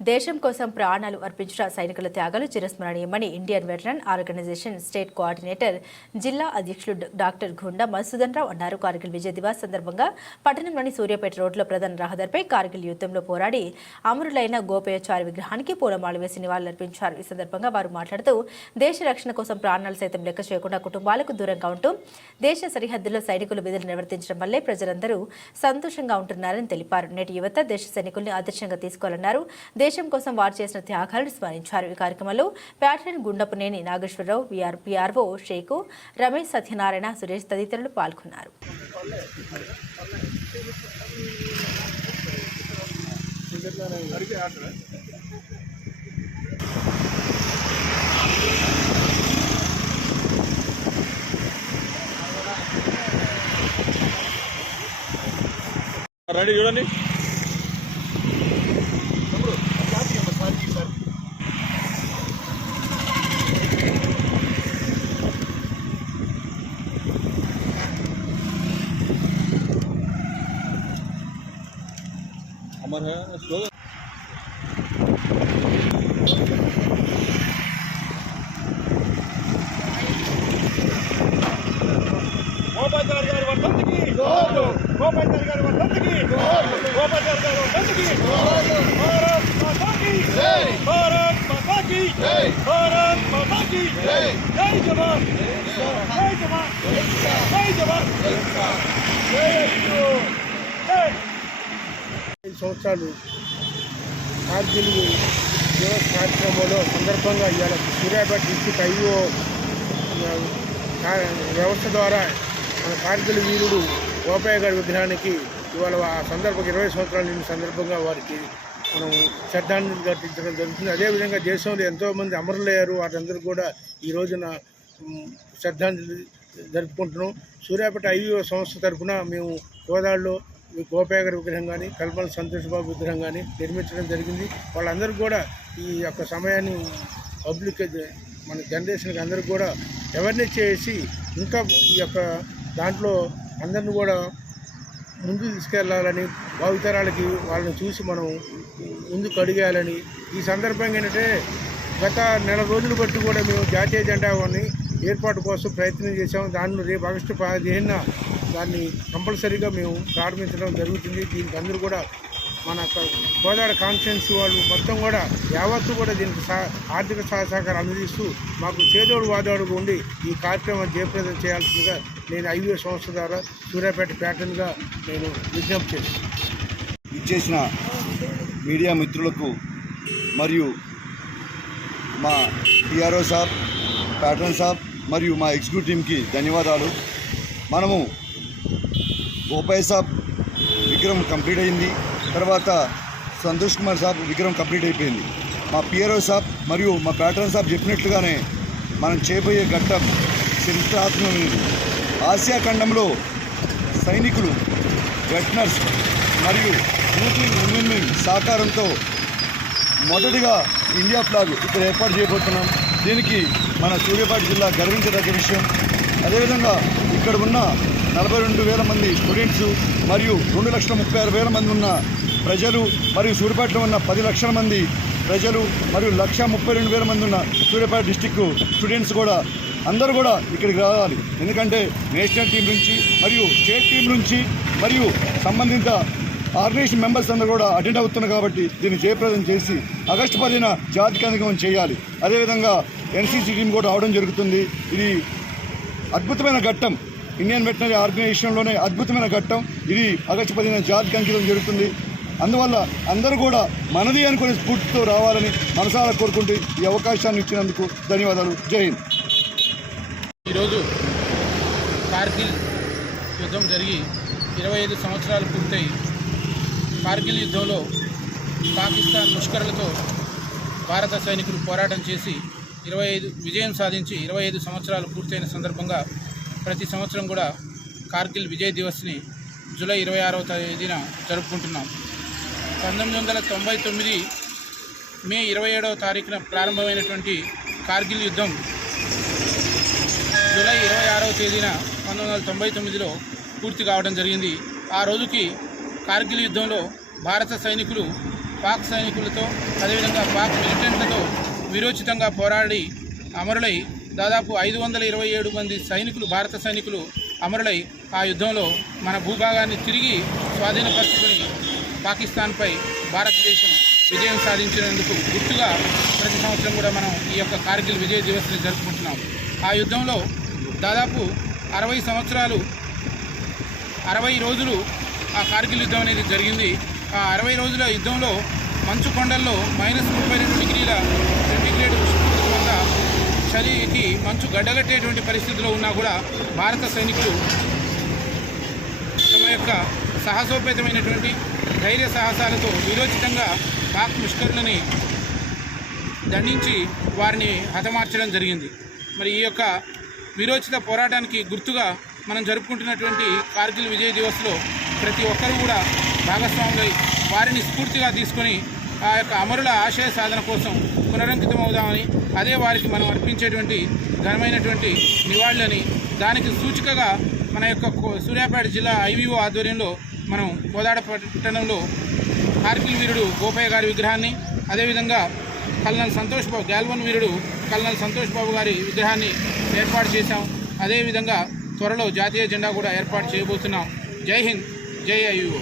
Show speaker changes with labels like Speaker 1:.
Speaker 1: దేశం కోసం ప్రాణాలు అర్పించిన సైనికుల త్యాగాలు చిరస్మరణీయమని Indian veteran organisation state coordinator జిల్లా అధ్యక్షులు డాక్టర్ గుండా మధుసూదన్ రావు అన్నారు. కార్గిల్ విజయ్ దివాస్ సందర్భంగా పట్టణంలోని సూర్యాపేట రోడ్లో ప్రధాన రహదారిపై కార్గిల్ యుద్ధంలో పోరాడి అమరులైన గోపయచారి విగ్రహానికి పూలమాలు వేసి నివాళులర్పించారు. ఈ సందర్భంగా వారు మాట్లాడుతూ దేశ రక్షణ కోసం ప్రాణాలు సైతం లెక్క చేయకుండా కుటుంబాలకు దూరంగా ఉంటూ దేశ సరిహద్దుల్లో సైనికులు విధులు నిర్వర్తించడం వల్లే ప్రజలందరూ సంతోషంగా ఉంటున్నారని తెలిపారు. నేటి యువత దేశ సైనికుల్ని ఆదర్శంగా తీసుకోవాలన్నారు. దేశం కోసం వారు చేసిన త్యాగాలను స్మరించారు. ఈ కార్యక్రమంలో ప్యాట్రన్ గుండపునేని నాగేశ్వరరావు విఆర్పిఆర్ఓ షేకు రమేష్ సత్యనారాయణ సురేష్ తదితరులు పాల్గొన్నారు.
Speaker 2: రెడీ చూడండి. अमर है स्लोगन గోపాచారి గారి వర్ధంతికి గోపాచారి గారి వర్ధంతికి గోపాచారి గారి వర్ధంతికి భారత్ మాతాకి భారత్ మాతాకి భారత్ మాతాకి జై జవాన్ జై జవాన్ జై జవాన్ జై హిందూ జై
Speaker 3: ఐదు సంవత్సరాలు కార్గిల్ దివస్ కార్యక్రమంలో సందర్భంగా ఇవాళ సూర్యాపేట డిస్టిక్ ఐఓ వ్యవస్థ ద్వారా మన కార్గిల్ వీరుడు గోపయ్య గారి విగ్రహానికి ఇవాళ ఆ సందర్భంగా ఇరవై సంవత్సరాల నిండిన సందర్భంగా వారికి మనం శ్రద్ధాంజలి ఘటించడం జరుగుతుంది. అదేవిధంగా దేశంలో ఎంతోమంది అమరులయ్యారు వారందరూ కూడా ఈ రోజున శ్రద్ధాంజలి జరుపుకుంటున్నాం. సూర్యాపేట ఐఓ సంస్థ తరఫున మేము గోదావరిలో ఈ గోపయ్య విగ్రహం కానీ కల్పన సంతోష్ బాబు విగ్రహం కానీ నిర్మించడం జరిగింది. వాళ్ళందరూ కూడా ఈ యొక్క సమయాన్ని పబ్లిక్ మన జనరేషన్కి అందరికి కూడా అవేర్నెస్ చేసి ఇంకా ఈ యొక్క దాంట్లో అందరిని కూడా ముందుకు తీసుకెళ్ళాలని భావితరాలకి వాళ్ళని చూసి మనం ముందుకు అడిగేయాలని ఈ సందర్భంగా ఏంటంటే గత నెల రోజులు బట్టి కూడా మేము జాతీయ జెండాని ఏర్పాటు కోసం ప్రయత్నం చేసాము దాన్ని రేపు ఆగస్టు పదిహేనున దాన్ని కంపల్సరీగా మేము ప్రారంభించడం జరుగుతుంది. దీనికి అందరూ కూడా మన గోదావరి కాన్ఫరెన్స్ వాళ్ళు మొత్తం కూడా యావత్తు కూడా దీనికి సా ఆర్థిక సహాయ సహకారం అందిస్తూ మాకు చేదోడు వాదోడుగా ఉండి ఈ కార్యక్రమం జయప్రదం చేయాల్సిందిగా నేను ఐవీఏ సంస్థ ద్వారా సూర్యాపేట ప్యాటర్న్గా నేను విజ్ఞప్తి చేస్తాను
Speaker 4: ఇచ్చేసిన మీడియా మిత్రులకు మరియు మా పిఆర్ఓ సాబ్ ప్యాటర్న్ సాబ్ మరియు మా ఎగ్జిక్యూటివ్ టీమ్కి ధన్యవాదాలు. మనము గోపాయ్ సాబ్ విగ్రహం కంప్లీట్ అయింది. తర్వాత సంతోష్ కుమార్ సాబ్ విగ్రహం కంప్లీట్ అయిపోయింది. మా పిఆర్ఓ సాబ్ మరియు మా ప్యాటర్న్ సాబ్ చెప్పినట్లుగానే మనం చేయబోయే ఘట్టం చరిత్రాత్మకమైనది ఆసియా ఖండంలో సైనికులు గట్నర్స్ మరియు యూత్ ఉమెన్ సహకారంతో మొదటిగా ఇండియా ఫ్లాగ్ ఇక్కడ ఏర్పాటు చేయబోతున్నాం. దీనికి మన సూర్యాపేట జిల్లా గర్వించదగ్గ విషయం. అదేవిధంగా ఇక్కడ ఉన్న నలభై రెండు వేల మంది స్టూడెంట్స్ మరియు రెండు లక్షల ముప్పై ఆరు వేల మంది ఉన్న ప్రజలు మరియు సూర్యాపేటలో ఉన్న పది లక్షల మంది ప్రజలు మరియు లక్ష ముప్పై రెండు వేల మంది ఉన్న సూర్యాపేట డిస్టిక్ స్టూడెంట్స్ కూడా అందరూ కూడా ఇక్కడికి రావాలి. ఎందుకంటే నేషనల్ టీం నుంచి మరియు స్టేట్ టీం నుంచి మరియు సంబంధిత ఆర్గనైజేషన్ మెంబర్స్ అందరూ కూడా అటెండ్ అవుతున్నారు కాబట్టి దీన్ని జయప్రదం చేసి ఆగస్టు పదిన జాతిక చేయాలి. అదేవిధంగా ఎన్సీసీ టీం కూడా అవడం జరుగుతుంది. ఇది అద్భుతమైన ఘట్టం. ఇండియన్ వెటనరీ ఆర్గనైజేషన్లోనే అద్భుతమైన ఘట్టం. ఇది ఆగస్టు పదిన జాతికి అంకితం జరుగుతుంది. అందువల్ల అందరూ కూడా మనది అనుకునే స్ఫూర్తితో రావాలని మనసారా కోరుకుంటూ ఈ అవకాశాన్ని ఇచ్చినందుకు ధన్యవాదాలు. జై హింద్.
Speaker 5: ఈరోజు కార్గిల్ యుద్ధం జరిగి ఇరవై ఐదు సంవత్సరాలు పూర్తయి. కార్గిల్ యుద్ధంలో పాకిస్తాన్ ముష్కరులతో భారత సైనికులు పోరాటం చేసి ఇరవై ఐదు విజయం సాధించి ఇరవై ఐదు సంవత్సరాలు పూర్తయిన సందర్భంగా ప్రతి సంవత్సరం కూడా కార్గిల్ విజయ్ దివస్ని జూలై ఇరవై ఆరవ తేదీన జరుపుకుంటున్నాం. పంతొమ్మిది వందల తొంభై తొమ్మిది మే ఇరవై ఏడవ తారీఖున ప్రారంభమైనటువంటి కార్గిల్ యుద్ధం జూలై ఇరవై ఆరవ తేదీన పంతొమ్మిది వందల తొంభై తొమ్మిదిలో పూర్తి కావడం జరిగింది. ఆ రోజుకి కార్గిల్ యుద్ధంలో భారత సైనికులు పాక్ సైనికులతో అదేవిధంగా పాక్ మిలిటెంట్లతో విరోచితంగా పోరాడి అమరులై దాదాపు ఐదు వందల ఇరవై ఏడు మంది సైనికులు భారత సైనికులు అమరులై ఆ యుద్ధంలో మన భూభాగాన్ని తిరిగి స్వాధీనపరుచుకుని పాకిస్తాన్పై భారతదేశం విజయం సాధించినందుకు గుర్తుగా ప్రతి సంవత్సరం కూడా మనం ఈ యొక్క కార్గిల్ విజయ దివస్ని జరుపుకుంటున్నాం ఆ యుద్ధంలో దాదాపు అరవై సంవత్సరాలు అరవై రోజులు ఆ కార్గిల్ యుద్ధం అనేది జరిగింది. ఆ అరవై రోజుల యుద్ధంలో మంచు కొండల్లో మైనస్ ముప్పై రెండు డిగ్రీల చలికి మంచు గడ్డగట్టేటువంటి పరిస్థితిలో ఉన్నా కూడా భారత సైనికులు తమ యొక్క సాహసోపేతమైనటువంటి ధైర్య సాహసాలతో విరోచితంగా పాక్ ముష్కరులని దండించి వారిని హతమార్చడం జరిగింది. మరి ఈ యొక్క విరోచిత పోరాటానికి గుర్తుగా మనం జరుపుకుంటున్నటువంటి కార్గిల్ విజయ్ దివస్లో ప్రతి ఒక్కరూ కూడా భాగస్వాములై వారిని స్ఫూర్తిగా తీసుకొని ఆ యొక్క అమరుల ఆశయ సాధన కోసం పునరంకితమవుదామని అదే వారికి మనం అర్పించేటువంటి ఘనమైనటువంటి నివాళులని దానికి సూచికగా మన యొక్క సూర్యాపేట జిల్లా ఐవీఓ ఆధ్వర్యంలో మనం కోదాడ పట్టణంలో కార్గిల్ వీరుడు గోపయ్య గారి విగ్రహాన్ని అదేవిధంగా కల్నల్ సంతోష్ బాబు గ్యాల్వన్ వీరుడు కల్నల్ సంతోష్ బాబు గారి విగ్రహాన్ని ఏర్పాటు చేశాం. అదేవిధంగా త్వరలో జాతీయ జెండా కూడా ఏర్పాటు చేయబోతున్నాం. జై హింద్ జై ఐయుఓ